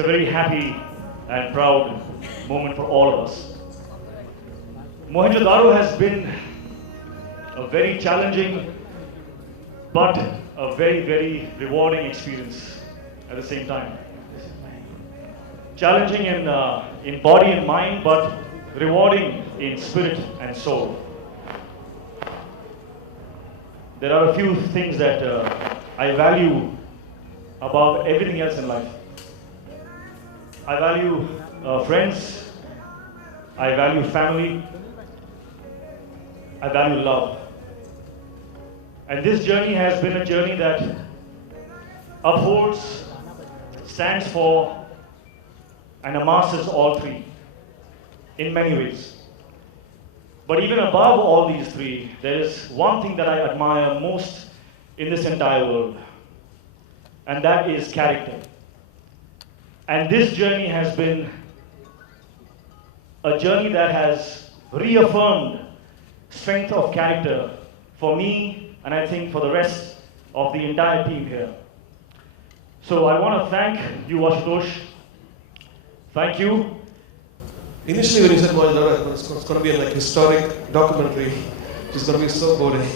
a very happy and proud moment for all of us. Mohenjo-daro has been a very challenging but a very, very rewarding experience at the same time. Challenging in body and mind, but rewarding in spirit and soul. There are a few things that I value above everything else in life. I value friends, I value family, I value love. And this journey has been a journey that upholds, stands for, and amasses all three in many ways. But even above all these three, there is one thing that I admire most in this entire world, and that is character. And this journey has been a journey that has reaffirmed strength of character for me, and I think for the rest of the entire team here. So I want to thank you, Ashutosh. Thank you. Initially when you said Mohenjo-daro, it's going to be like historic documentary, which is going to be so boring.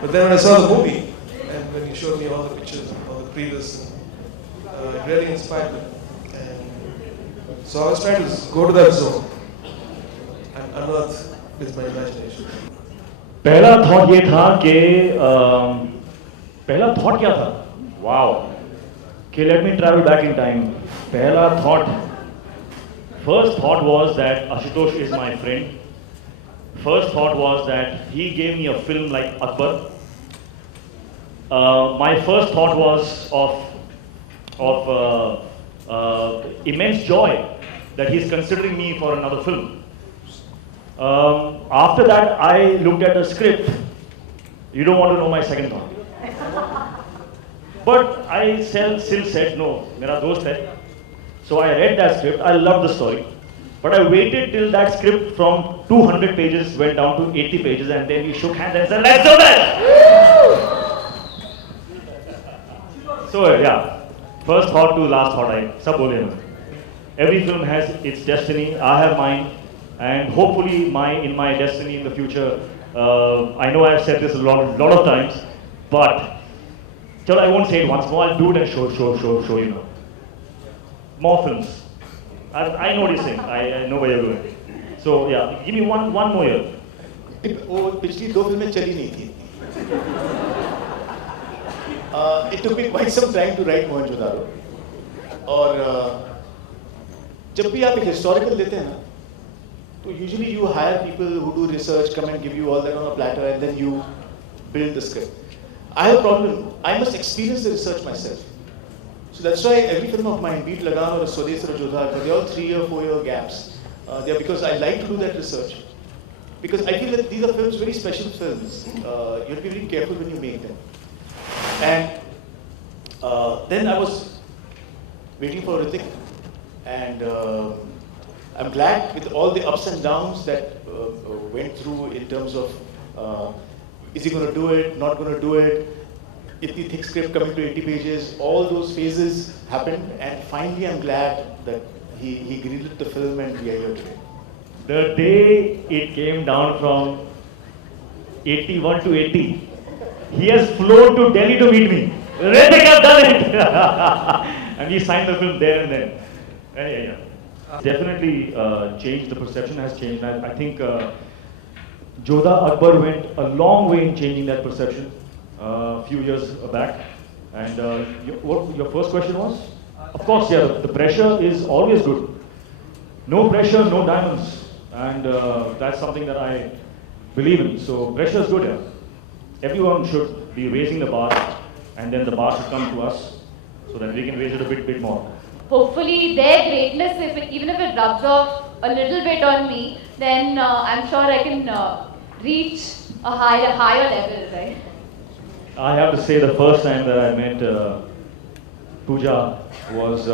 But then when I saw the movie, and when you showed me all the pictures of all the previous, it really inspired me. And so I was trying to go to that zone and unearth with my imagination. पहला thought ये था कि पहला thought क्या था? Wow कि let me travel back in time. पहला thought, first thought was that Ashutosh is my friend. First thought was that he gave me a film like Akbar. My first thought was of immense joy that he's considering me for another film. After that, I looked at the script. You don't want to know my second thought. But I still said, no, mera dost hai. So I read that script. I loved the story. But I waited till that script from 200 pages went down to 80 pages, and then we shook hands and said, let's do that! So yeah, first thought to last thought, I sab bole. Every film has its destiny. I have mine. And hopefully in my destiny in the future, I know I've said this a lot of times, but I won't say it once more. I'll do it and show you know. More films. I know what you're saying. I know where you're going. So yeah, give me one more year. वो पिछली दो फिल्में चली नहीं थी. It took me quite some time to write Mohenjo-daro. और जब भी आप एक historical लेते हैं ना, so usually you hire people who do research, come and give you all that on a platter, and then you build the script. I have a problem. I must experience the research myself. So that's why every film of mine, be it Lagan or Swades or Jodha, they're all 3 or 4 year gaps. They're because I like to do that research. Because I feel that these are films, very special films. You have to be very careful when you make them. And then I was waiting for Hrithik, and I'm glad with all the ups and downs that went through in terms of is he going to do it, not going to do it, itni thick script coming to 80 pages, all those phases happened, and finally I'm glad that he greenlit the film and we are here today. The day it came down from 81 to 80, he has flown to Delhi to meet me. Hrithik, I've done it! And he signed the film there and then. Yeah. Definitely changed, the perception has changed. I think Jodha Akbar went a long way in changing that perception a few years back. And what your first question was? Of course, yeah, the pressure is always good. No pressure, no diamonds. And that's something that I believe in. So pressure is good, yeah. Everyone should be raising the bar, and then the bar should come to us so that we can raise it a bit more. Hopefully their greatness, even if it rubs off a little bit on me, then I'm sure I can reach a higher level, right? I have to say the first time that I met Pooja was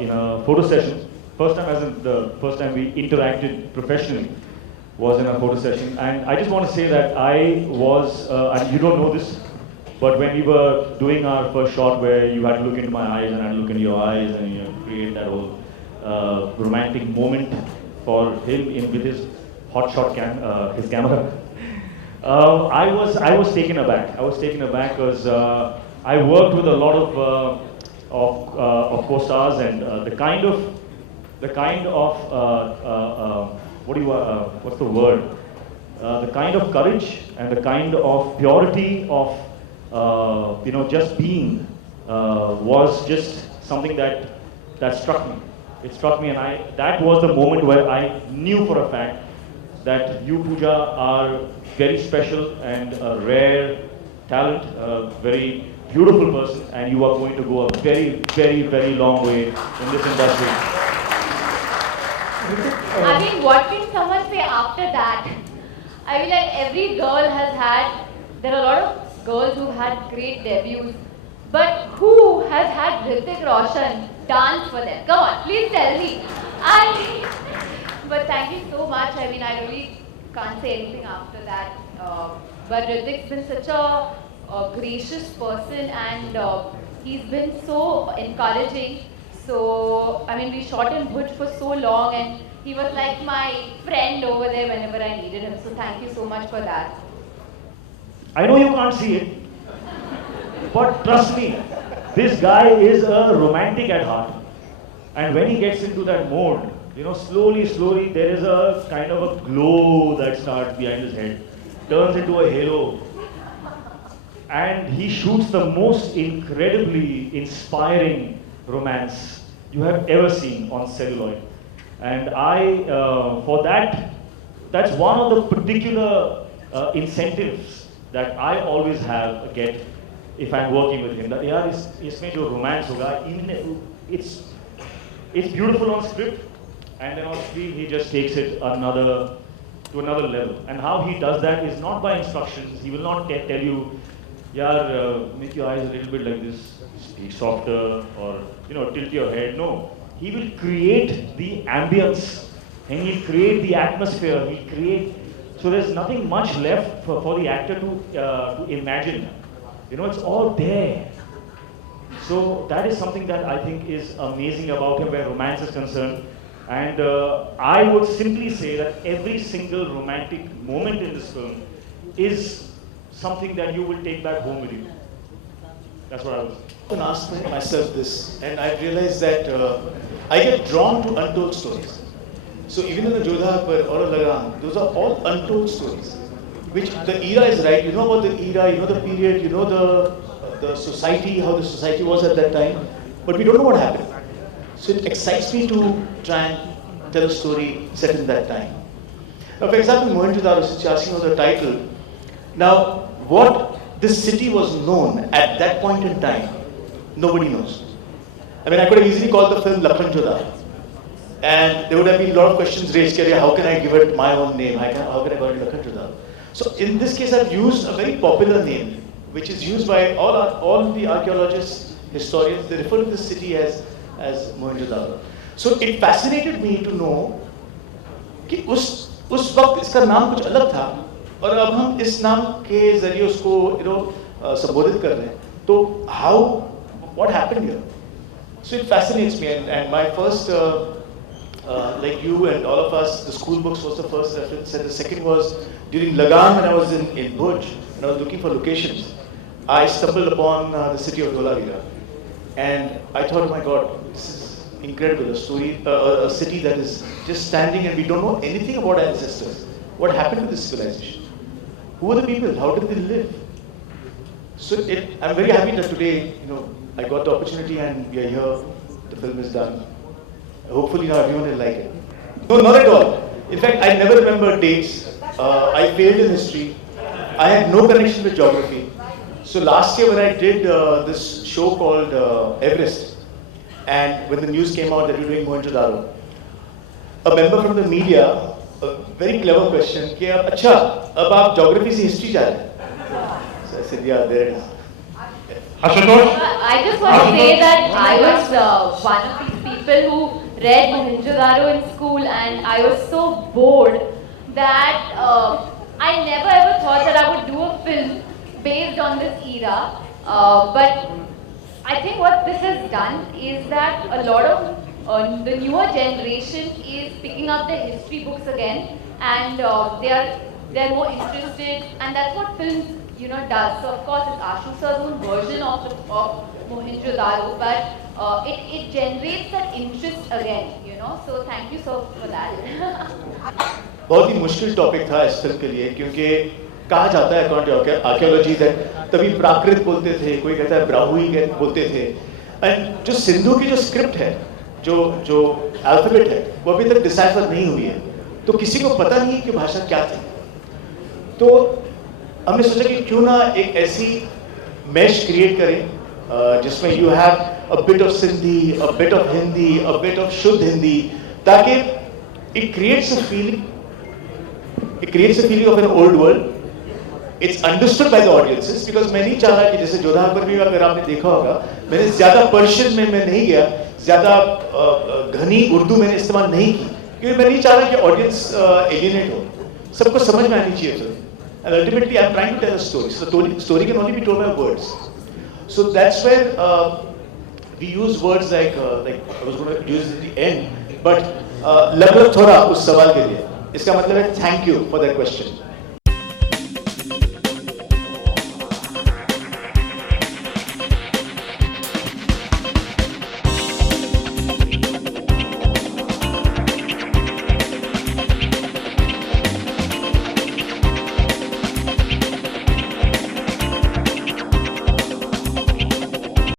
in a photo session. First time we interacted professionally was in a photo session. And I just want to say that I was, and you don't know this, But when we were doing our first shot where you had to look into my eyes and I had to look into your eyes and create that whole romantic moment for him with his hot shot his camera, I was taken aback. I was taken aback because I worked with a lot of co-stars and the kind of what's the word? The kind of courage and the kind of purity of just being was just something that struck me. It struck me, and that was the moment where I knew for a fact that you, Pooja, are very special and a rare talent, a very beautiful person, and you are going to go a very, very, very long way in this industry. I mean, what can someone say after that? I mean, like every girl has had, there are a lot of girls who've had great debuts, but who has had Hrithik Roshan dance for them? Come on, please tell me. But thank you so much. I mean, I really can't say anything after that. But Hrithik's been such a gracious person and he's been so encouraging. So, I mean, we shot in Bhuj for so long and he was like my friend over there whenever I needed him. So thank you so much for that. I know you can't see it, but trust me, this guy is a romantic at heart. And when he gets into that mode, slowly, slowly, there is a kind of a glow that starts behind his head, turns into a halo. And he shoots the most incredibly inspiring romance you have ever seen on celluloid. And for that's one of the particular incentives that I always get if I'm working with him. That isme jo romance hoga, it's beautiful on script, and then on screen he just takes it to another level. And how he does that is not by instructions. He will not tell you, make your eyes a little bit like this, speak softer, or tilt your head. No, he will create the ambience and he'll create the atmosphere. He'll create, so there's nothing much left for the actor to imagine. It's all there. So that is something that I think is amazing about him where romance is concerned. And I would simply say that every single romantic moment in this film is something that you will take back home with you. That's what I was. I often ask myself this, and I realized that I get drawn to untold stories. So even in the Jodha Akbar or Lagan, those are all untold stories. Which the era is right. You know about the era, you know the period, you know the society, how the society was at that time, but we don't know what happened. So it excites me to try and tell a story set in that time. Now, for example, Mohenjo-daro, since you're asking about the title, now what this city was known at that point in time, nobody knows. I mean, I could have easily called the film Lakhanjodar, and there would have been a lot of questions raised, how can I give it my own name, how can I call it Lakhanjodar? So in this case, I've used a very popular name, which is used by all the archaeologists, historians. They refer to this city as Mohenjo-daro. So it fascinated me to know कि उस वक्त इसका नाम कुछ अलग था और अब हम इस नाम के जरिए उसको संबोधित कर रहे हैं. तो what happened here? So it fascinates me, and my first like you and all of us, the school books was the first reference, and the second was during Lagan when I was in Bhuj and I was looking for locations. I stumbled upon the city of Dholavira, and I thought, oh my God, this is incredible, a city that is just standing and we don't know anything about our ancestors. What happened to this civilization? Who are the people? How did they live? So I'm very happy that today, I got the opportunity and we are here, the film is done. Hopefully now everyone will like it. No, not at all. In fact, I never remember dates. I failed in history. I had no connection with geography. So last year when I did this show called Everest, and when the news came out that we were doing Mohenjo-daro, a member from the media, a very clever question, कि अच्छा, अब आप geography से history जा रहे हैं? So I said, yeah, there it is. I just want to say that I was one of these people who read Mohenjo-daro in school, and I was so bored that I never ever thought that I would do a film based on this era. But I think what this has done is that a lot of the newer generation is picking up their history books again, and they're more interested, and that's what films does. So of course it's Ashu sir's own version of Mohenjo-daro, but it generates that interest again. So thank you so for that. बहुत ही मुश्किल topic था इस film के लिए, क्योंकि कहा जाता है अकॉर्डिंग टू आर्कियोलॉजी दैट तभी प्राकृत बोलते थे, कोई कहता है ब्राहुई बोलते थे, एंड जो सिंधु की जो स्क्रिप्ट है, जो अल्फाबेट है, वो अभी तक डिसाइफर नहीं हुई है, तो किसी को पता नहीं कि भाषा क्या थी। तो हमने सोचा कि क्यों ना एक ऐसी मैश क्रिएट करें जिसमें you have a bit of Sindhi, a bit of Hindi, a bit of शुद्ध हिंदी, ताकि it creates a feeling of an old world. It's understood by the audiences, because मैं नहीं चाह रहा कि जैसे जोधा पर भी अगर आपने देखा होगा, मैंने ज़्यादा पर्शियन में मैं नहीं गया, ज़्यादा घनी उर्दू मैंने इस्तेमाल नहीं की, क्योंकि मैं नहीं चाह रहा कि ऑडियंस एलियनेट हो, सबको समझ में आनी चाहिए film. And ultimately I'm trying to tell a story. So the story can only be told by words. So that's where we use words like I was going to use at the end, but लगभग थोड़ा उस सवाल के लिए, इसका मतलब है thank you for that question.